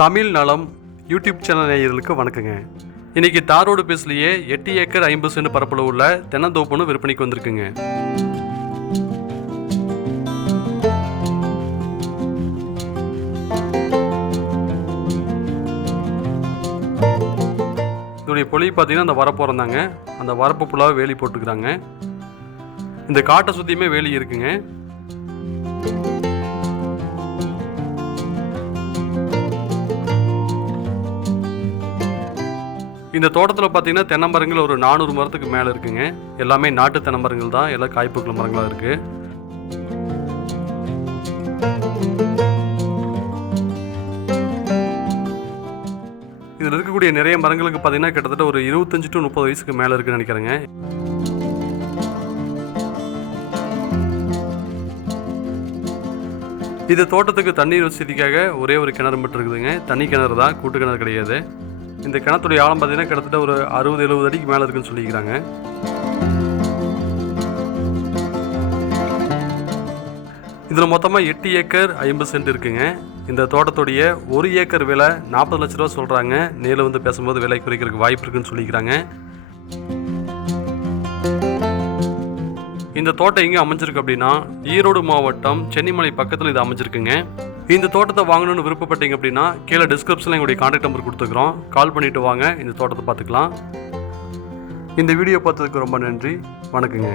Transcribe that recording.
தமிழ் நலம் YouTube channel நேயர்களுக்கு வணக்கங்க. இன்றைக்கி தாரோடு பேஸ்லேயே 8 ஏக்கர் 50 சென்ட் பரப்பளவு உள்ள தென்னந்தோப்புன்னு விற்பனைக்கு வந்திருக்குங்க. இதோடைய பொலி பார்த்தீங்கன்னா அந்த வரப்பு இருந்தாங்க, அந்த வரப்பு ஃபுல்லாக வேலி போட்டுக்கிறாங்க. இந்த காட்டை சுற்றியுமே வேலி இருக்குங்க. இந்த தோட்டத்தில் பார்த்தீங்கன்னா தென்னை மரங்கள் ஒரு 400 மரத்துக்கு மேலே இருக்குங்க. எல்லாமே நாட்டு தென்னை மரங்கள் தான், எல்லாம் காய்ப்புக்குள்ள மரங்களாக இருக்குது. இதில் இருக்கக்கூடிய நிறைய மரங்களுக்கு பார்த்தீங்கன்னா கிட்டத்தட்ட ஒரு 25 to 30 வயசுக்கு மேலே இருக்குன்னு நினைக்கிறேங்க. இது தோட்டத்துக்கு தண்ணீர் வசதிக்காக ஒரே ஒரு கிணறு மட்டும் இருக்குதுங்க. தண்ணி கிணறு தான், கூட்டு கிணறு கிடையாது. இந்த கிணத்துடைய ஆழம் பார்த்தீங்கன்னா கிட்டத்தட்ட ஒரு 60-70 அடிக்கு மேலே இருக்குன்னு சொல்லிக்கிறாங்க. இதில் மொத்தமாக 8 ஏக்கர் 50 சென்ட் இருக்குங்க. இந்த தோட்டத்துடைய 1 ஏக்கர் விலை 40 லட்ச ரூபா சொல்கிறாங்க. நேரில் வந்து பேசும்போது விலை குறைக்கிறதுக்கு வாய்ப்பு இருக்குன்னு சொல்லிக்கிறாங்க. இந்த தோட்டம் எங்கே அமைஞ்சிருக்கு அப்படின்னா ஈரோடு மாவட்டம் சென்னிமலை பக்கத்தில் இது அமைஞ்சிருக்குங்க. இந்த தோட்டத்தை வாங்கணும்னு விருப்பப்பட்டீங்க அப்படின்னா கீழே டிஸ்கிரிப்ஷனில் எங்களுடைய கான்டாக்ட் நம்பர் கொடுத்துக்கிறோம். கால் பண்ணிவிட்டு வாங்க, இந்த தோட்டத்தை பார்த்துக்கலாம். இந்த வீடியோ பார்த்ததுக்கு ரொம்ப நன்றி. வணக்கங்க.